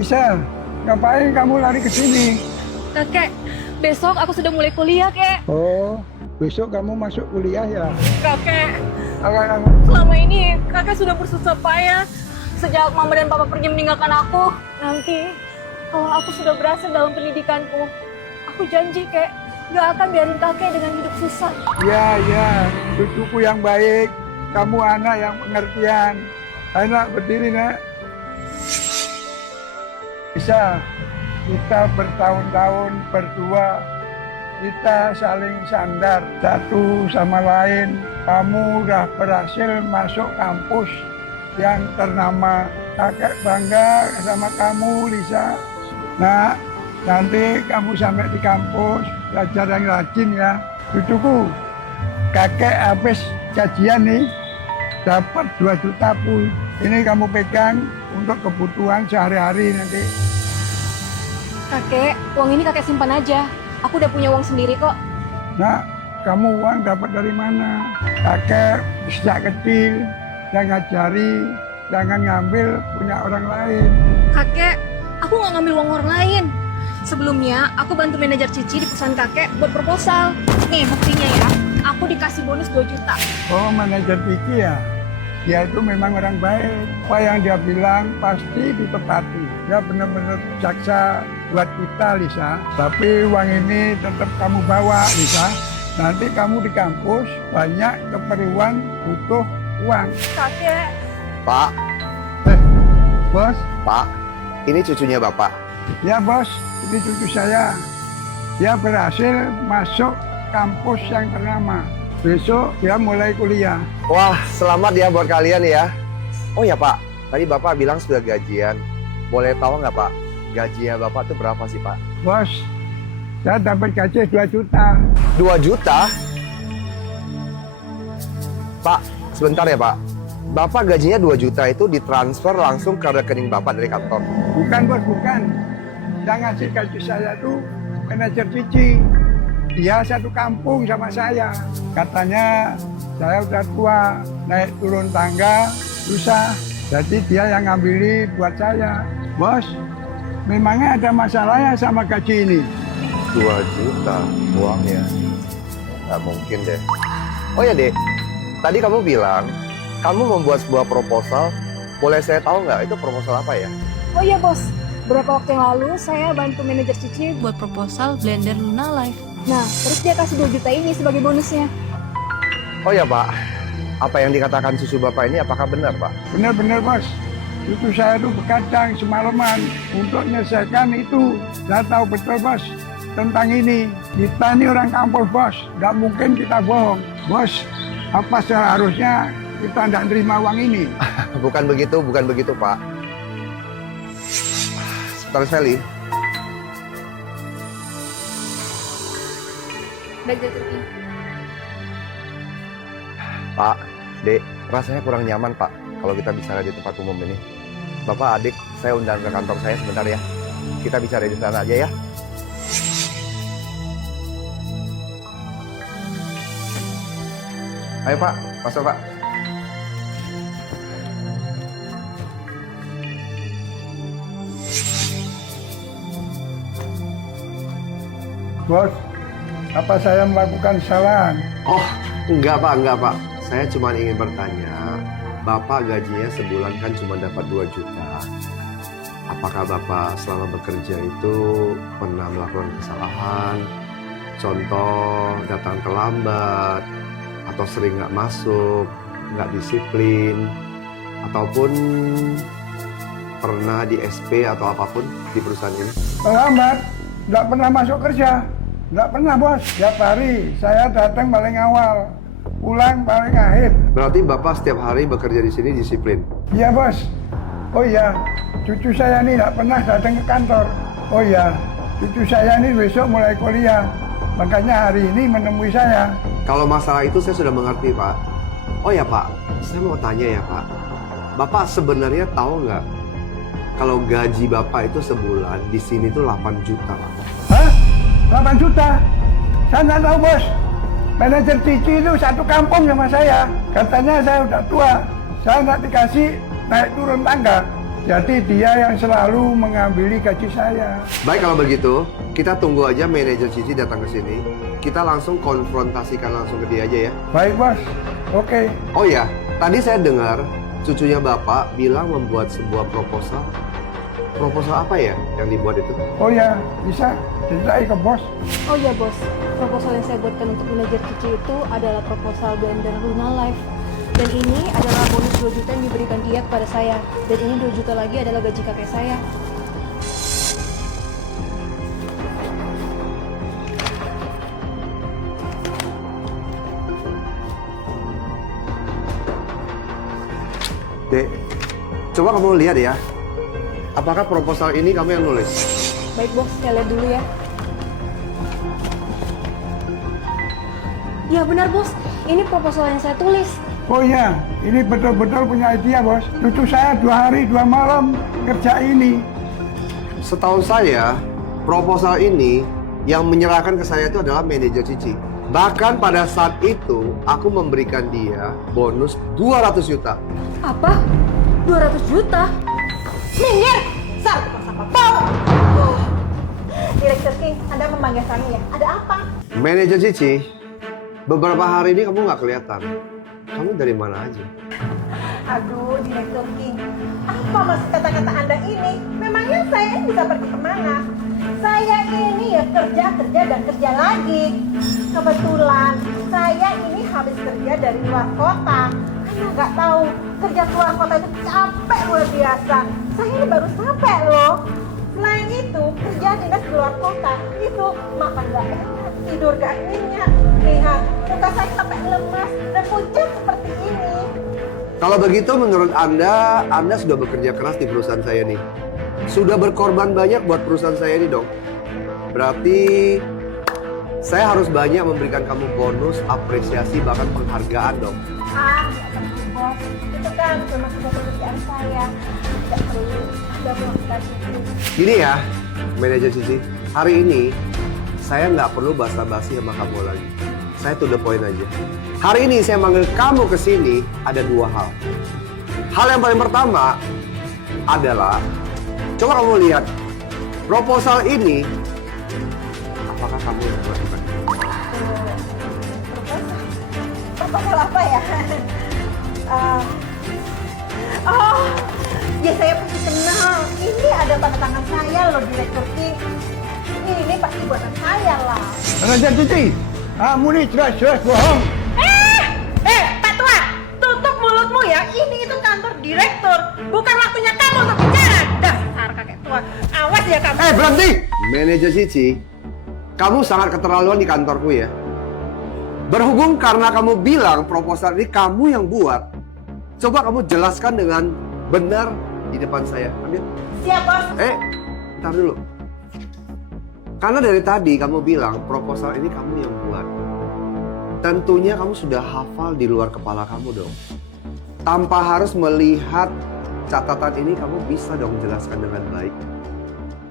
Bisa. Ngapain kamu lari ke sini? Kakek, besok aku sudah mulai kuliah, Kek. Oh, besok kamu masuk kuliah ya? Kakek, Agak selama ini kakek sudah bersusah payah sejak mama dan papa pergi meninggalkan aku. Nanti, kalau aku sudah berhasil dalam pendidikanku, aku janji, Kek, gak akan biarin kakek dengan hidup susah. Ya, cucuku yang baik. Kamu anak yang pengertian. Anak berdiri, nak. Bisa kita bertahun-tahun berdua, kita saling sandar satu sama lain. Kamu udah berhasil masuk kampus yang ternama. Kakek bangga sama kamu, Lisa. Nah, nanti kamu sampai di kampus belajar yang rajin ya. Cucuku, kakek habis kajian nih, dapat 2 juta pun. Ini kamu pegang untuk kebutuhan sehari-hari nanti. Kakek, uang ini kakek simpan aja. Aku udah punya uang sendiri kok. Nah, kamu uang dapat dari mana? Kakek sejak kecil yang ngajari, jangan ngambil punya orang lain. Kakek, aku nggak ngambil uang orang lain. Sebelumnya, aku bantu manajer Cici di perusahaan kakek buat proposal. Nih, buktinya ya. Aku dikasih bonus 2 juta. Oh, manajer Vicky ya? Dia itu memang orang baik. Apa yang dia bilang pasti ditepati. Dia benar-benar jaksa buat kita, Lisa. Tapi uang ini tetap kamu bawa, Lisa. Nanti kamu di kampus banyak keperluan butuh uang. Kakek, Pak, Bos? Pak, ini cucunya Bapak. Ya, Bos. Ini cucu saya. Dia berhasil masuk kampus yang ternama. Besok dia mulai kuliah. Wah, selamat ya buat kalian ya. Oh ya Pak, tadi Bapak bilang sudah gajian. Boleh tahu nggak Pak, gajinya Bapak itu berapa sih Pak? Bos, saya dapat gaji 2 juta. 2 juta? Pak, sebentar ya Pak. Bapak gajinya 2 juta itu ditransfer langsung ke rekening Bapak dari kantor. Bukan, Bos, bukan. Yang ngasih gaji saya tuh manajer Cici. Dia satu kampung sama saya. Katanya saya udah tua, naik turun tangga susah. Jadi dia yang ngambil buat saya. Bos, memangnya ada masalah ya sama gaji ini? 2 juta uangnya. Nggak mungkin deh. Oh ya Dek, tadi kamu bilang kamu membuat sebuah proposal. Boleh saya tahu nggak itu proposal apa ya? oh iya bos. Beberapa waktu yang lalu, saya bantu manajer Cici buat proposal Blender Luna Live. Nah, terus dia kasih 2 juta ini sebagai bonusnya. Oh ya Pak, apa yang dikatakan susu Bapak ini apakah benar Pak? Benar-benar, Bos. Cucu saya tuh begadang semalaman untuk menyelesaikan itu. Saya tahu betul, Bos, tentang ini. Kita ini orang kampus, Bos. Nggak mungkin kita bohong. Bos, apa seharusnya kita nggak nerima uang ini? Bukan begitu Pak. Sebentar sekali. Belajar Turki. Pak, Dek, rasanya kurang nyaman Pak kalau kita bicara di tempat umum ini. Bapak, Adik, saya undang ke kantor saya sebentar ya. Kita bicara di sana aja ya. Ayo Pak, masuk Pak. Bos, apa saya melakukan kesalahan? Oh, enggak Pak. Saya cuma ingin bertanya, Bapak gajinya sebulan kan cuma dapat 2 juta. Apakah Bapak selama bekerja itu pernah melakukan kesalahan? Contoh, datang terlambat, atau sering nggak masuk, nggak disiplin, ataupun pernah di SP atau apapun di perusahaan ini? Terlambat, nggak pernah masuk kerja. Nggak pernah, Bos. Tiap hari saya datang paling awal, pulang paling akhir. Berarti Bapak setiap hari bekerja di sini disiplin? Iya, Bos. Oh iya, cucu saya ini nggak pernah datang ke kantor. Oh iya, cucu saya ini besok mulai kuliah. Makanya hari ini menemui saya. Kalau masalah itu saya sudah mengerti, Pak. Oh ya, Pak. Saya mau tanya ya, Pak. Bapak sebenarnya tahu nggak kalau gaji Bapak itu sebulan di sini tuh 8 juta, Pak? Hah? 8 juta? Saya nggak tahu, Bos. Manajer Cici itu satu kampung sama saya. Katanya saya udah tua. Saya nggak dikasih naik turun tangga. Jadi dia yang selalu mengambil gaji saya. Baik kalau begitu, kita tunggu aja manajer Cici datang ke sini. Kita langsung konfrontasikan langsung ke dia aja ya. Baik bos, oke. Oh ya, tadi saya dengar cucunya Bapak bilang membuat sebuah proposal. Proposal apa ya yang dibuat itu? Oh ya, bisa ceritain ke bos. Oh iya bos, proposal yang saya buatkan untuk manajer Cici itu adalah proposal blender Luna Life. Dan ini adalah bonus 2 juta yang diberikan dia kepada saya. Dan ini 2 juta lagi adalah gaji kakek saya. Dek, coba kamu lihat ya. Apakah proposal ini kamu yang nulis? Baik bos, saya lihat dulu ya. Ya benar bos, ini proposal yang saya tulis. Oh iya, ini betul-betul punya idea bos. Cucu saya 2 hari 2 malam kerja ini. Setahu saya, proposal ini yang menyerahkan ke saya itu adalah manajer Cici. Bahkan pada saat itu, aku memberikan dia bonus 200 juta. Apa? 200 juta? Minggir! Sar, tukang sampah bau! Direktur King, Anda memanggil kami ya? Ada apa? Manajer Cici, beberapa hari ini kamu nggak kelihatan. Kamu dari mana aja? Aduh, Direktur King. Apa maksud kata-kata Anda ini? Memangnya saya ini bisa pergi kemana? Saya ini ya kerja dan kerja lagi. Kebetulan saya ini habis kerja dari luar kota. Anda nggak tahu, kerja keluar kota itu capek luar biasa. Saya ini baru sampai loh. Selain itu, kerja dinas di luar kota itu makan nggak enak, tidur nggak nyenyak. Lihat, muka saya sampai lemas dan pucat seperti ini. Kalau begitu menurut Anda sudah bekerja keras di perusahaan saya nih. Sudah berkorban banyak buat perusahaan saya ini dong. Berarti saya harus banyak memberikan kamu bonus, apresiasi, bahkan penghargaan dong. Nggak perlu bos. Itu kan cuma sudah pekerjaan saya. Tidak perlu Anda melakukan itu. Gini ya, manajer Cici. Hari ini saya nggak perlu basa-basi sama kamu lagi. Saya to the point aja. Hari ini saya manggil kamu ke sini ada 2 hal. Hal yang paling pertama adalah, coba kamu lihat proposal ini. Apakah kamu yang melakukan? Proposal apa ya? Oh, ya saya pasti kenal. Ini ada tanda tangan saya loh, Direktur King. Ini pasti buatan saya lah. Manajer Cici, kamu nih jelas-jelas bohong. Pak Tua, tutup mulutmu ya. Ini itu kantor direktur, bukan waktunya kamu untuk bicara. Dasar kakek tua, awas ya kamu. Berhenti! Manajer Cici, kamu sangat keterlaluan di kantorku ya. Berhubung karena kamu bilang proposal ini kamu yang buat, coba kamu jelaskan dengan benar di depan saya. Ambil. Siap bos. Bentar dulu. Karena dari tadi kamu bilang proposal ini kamu yang buat. Tentunya kamu sudah hafal di luar kepala kamu dong. Tanpa harus melihat catatan ini, kamu bisa dong jelaskan dengan baik.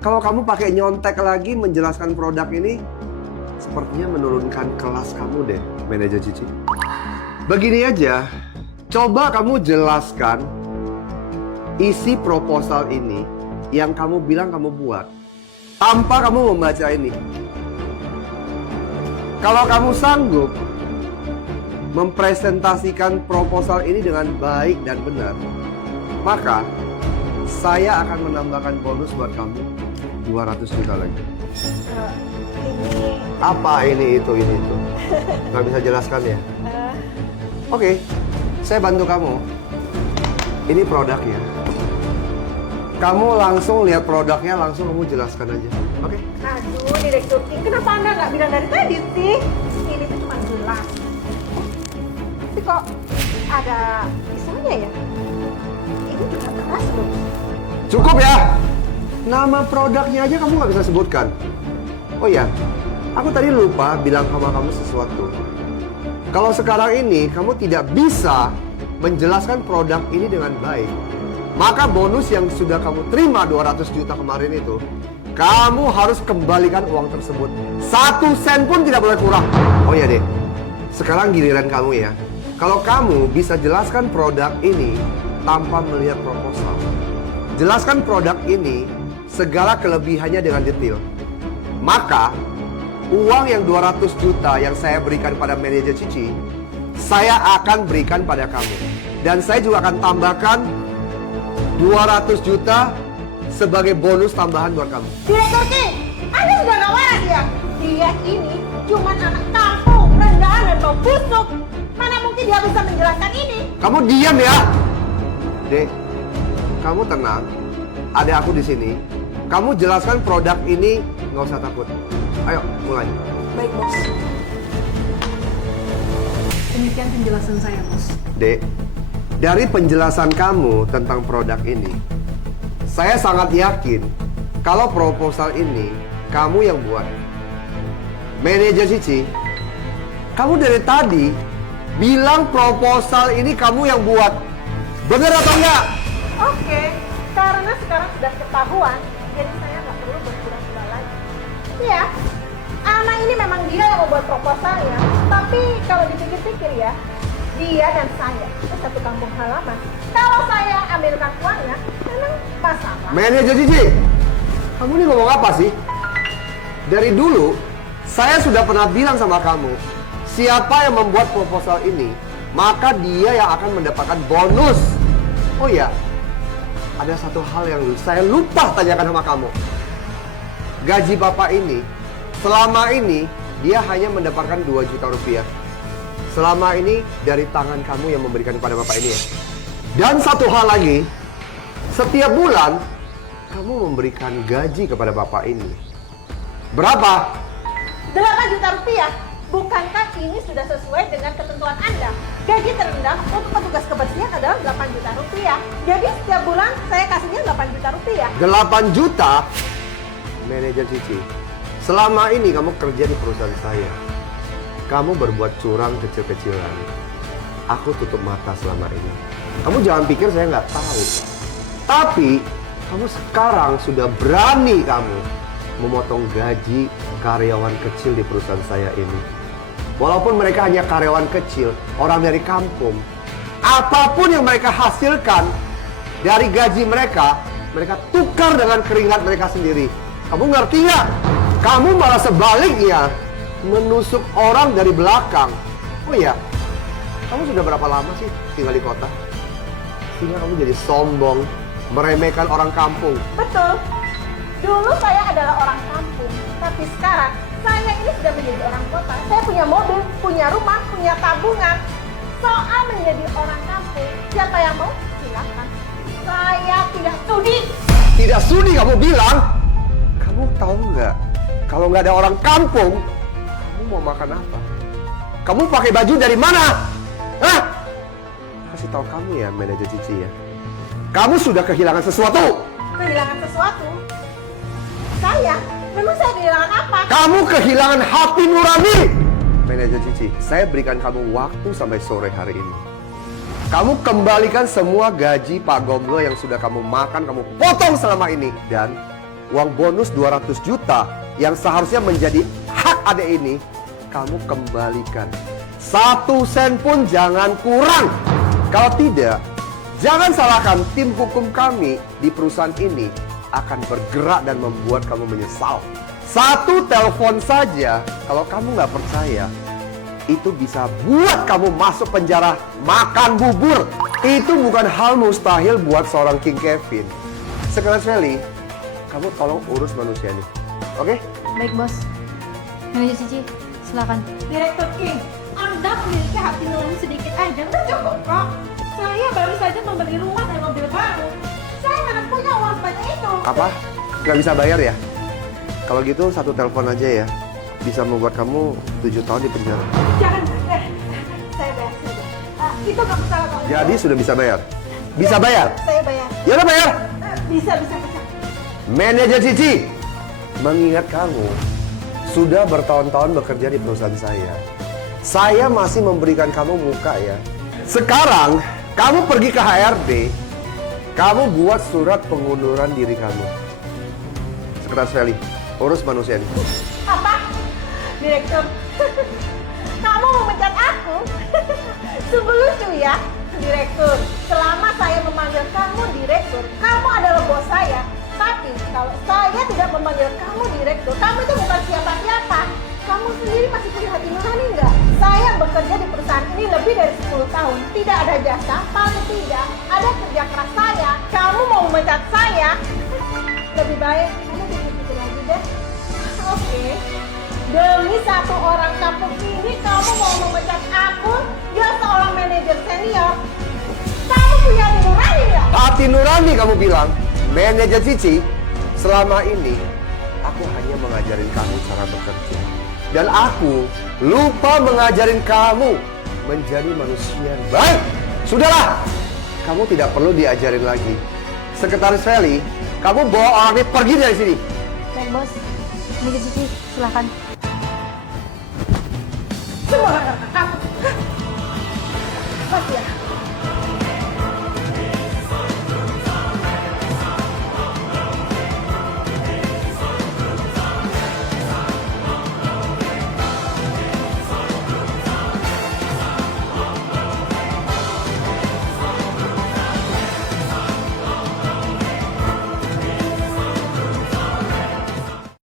Kalau kamu pakai nyontek lagi menjelaskan produk ini, sepertinya menurunkan kelas kamu deh, manajer Cici. Begini aja, coba kamu jelaskan isi proposal ini yang kamu bilang kamu buat, tanpa kamu membaca ini. Kalau kamu sanggup mempresentasikan proposal ini dengan baik dan benar, maka saya akan menambahkan bonus buat kamu 200 juta lagi. Ini Apa ini itu? Nggak bisa jelaskan ya? Oke, saya bantu kamu. Ini produknya. Kamu langsung lihat produknya, langsung kamu jelaskan aja. Oke? aduh, Direktur King, kenapa Anda nggak bilang dari tadi sih? Ini tuh cuma gelas. Tapi kok ada pisaunya ya? Ini juga keras loh. Cukup ya! Nama produknya aja kamu nggak bisa sebutkan. Oh iya, aku tadi lupa bilang sama kamu sesuatu. Kalau sekarang ini kamu tidak bisa menjelaskan produk ini dengan baik, maka bonus yang sudah kamu terima 200 juta kemarin itu, kamu harus kembalikan uang tersebut. 1 sen pun tidak boleh kurang. Oh iya deh, sekarang giliran kamu ya. Kalau kamu bisa jelaskan produk ini tanpa melihat proposal, jelaskan produk ini, segala kelebihannya dengan detail. Maka, uang yang 200 juta yang saya berikan pada manajer Cici, saya akan berikan pada kamu. Dan saya juga akan tambahkan 200 juta sebagai bonus tambahan buat kamu. Direktur King, Anda sudah gak waras ya? Dia ini cuma anak kampung, rendahan dan bau busuk. Mana mungkin dia bisa menjelaskan ini? Kamu diam ya. Dek, kamu tenang. Ada aku di sini. Kamu jelaskan produk ini, nggak usah takut. Ayo, mulai. Baik, Bos. Demikian penjelasan saya, Bos. Dek, dari penjelasan kamu tentang produk ini, saya sangat yakin kalau proposal ini kamu yang buat. Manajer Cici, kamu dari tadi bilang proposal ini kamu yang buat. Bener atau enggak? Oke, karena sekarang sudah ketahuan, jadi saya nggak perlu berpura-pura lagi. Iya, anak ini memang dia yang membuat proposalnya. Tapi kalau dipikir-pikir ya, dia dan saya itu satu kampung halaman. Kalau saya ambilkan uangnya, memang masalah. Manajer Cici, kamu ini ngomong apa sih? Dari dulu, saya sudah pernah bilang sama kamu, siapa yang membuat proposal ini, maka dia yang akan mendapatkan bonus. Oh iya, ada satu hal yang saya lupa tanyakan sama kamu. Gaji Bapak ini, selama ini, dia hanya mendapatkan 2 juta rupiah. Selama ini, dari tangan kamu yang memberikan kepada Bapak ini ya. Dan satu hal lagi, setiap bulan, kamu memberikan gaji kepada Bapak ini. Berapa? 8 juta rupiah. Bukankah ini sudah sesuai dengan ketentuan Anda? Gaji terendah untuk petugas kebersihan adalah 8 juta rupiah. Jadi setiap bulan saya kasihnya 8 juta rupiah. 8 juta? Manajer Cici, selama ini kamu kerja di perusahaan saya. Kamu berbuat curang kecil-kecilan. Aku tutup mata selama ini. Kamu jangan pikir saya nggak tahu. Tapi, kamu sekarang sudah berani kamu memotong gaji karyawan kecil di perusahaan saya ini. Walaupun mereka hanya karyawan kecil, orang dari kampung, apapun yang mereka hasilkan dari gaji mereka, mereka tukar dengan keringat mereka sendiri. Kamu ngerti nggak? Kamu malah sebaliknya menusuk orang dari belakang. Oh iya, kamu sudah berapa lama sih tinggal di kota? Sehingga kamu jadi sombong, meremehkan orang kampung. Betul. Dulu saya adalah orang kampung, tapi sekarang saya ini sudah menjadi orang kota. Saya punya mobil, punya rumah, punya tabungan. Soal menjadi orang kampung, siapa yang mau? Silakan. Saya tidak sudi. Tidak sudi kamu bilang? Kamu tahu nggak? Kalau nggak ada orang kampung, kamu mau makan apa? Kamu pakai baju dari mana? Hah? Kasih tahu kamu ya, manajer Cici ya. Kamu sudah kehilangan sesuatu. Kehilangan sesuatu? Saya? Memang saya kehilangan apa? Kamu kehilangan hati nurani. Manajer Cici, saya berikan kamu waktu sampai sore hari ini. Kamu kembalikan semua gaji Pak Gomblo yang sudah kamu makan, kamu potong selama ini. Dan uang bonus 200 juta yang seharusnya menjadi hak adik ini, kamu kembalikan. 1 sen pun jangan kurang. Kalau tidak, jangan salahkan tim hukum kami di perusahaan ini akan bergerak dan membuat kamu menyesal. 1 telepon saja, kalau kamu nggak percaya, itu bisa buat kamu masuk penjara makan bubur. Itu bukan hal mustahil buat seorang King Kevin. Sekretaris Feli, kamu tolong urus manusia ini, oke? Baik, Bos. Manajer Cici, silakan. Direktur King, Anda memiliki hati nurani sedikit aja, nggak cukup kok. Saya baru saja membeli rumah dan mobil baru. Saya mana punya uang sebanyak itu. Apa? Nggak bisa bayar ya? Kalau gitu 1 telepon aja ya. Bisa membuat kamu 7 tahun di penjara. Jangan, saya bayar. Itu nggak masalah kalau Jadi itu. sudah bisa bayar? Bisa bayar? Saya bayar. Ya udah bayar. Bisa. Manajer Cici, mengingat kamu sudah bertahun-tahun bekerja di perusahaan saya. Saya masih memberikan kamu muka ya. Sekarang kamu pergi ke HRD, kamu buat surat pengunduran diri kamu. Sekretaris Feli, urus manusia ini. Apa? Direktur, kamu memecat aku? Sungguh lucu ya, Direktur. Selama saya memanggil kamu Direktur, kamu adalah bos jasa, paling tidak ada kerja keras saya. Kamu mau memecat saya? Lebih baik kamu pikir-pikir lagi deh. Oke. Demi satu orang kampung ini kamu mau memecat aku, dia seorang manajer senior. Kamu punya nurani nggak? Hati nurani kamu bilang, manajer Cici, selama ini aku hanya mengajarin kamu cara bekerja. Dan aku lupa mengajarin kamu menjadi manusia yang baik. Sudahlah, kamu tidak perlu diajarin lagi. Sekretaris Feli, kamu bawa orang ini pergi dari sini. Baik bos, ini ke Cici, silakan. Semua kamu. Mas ya.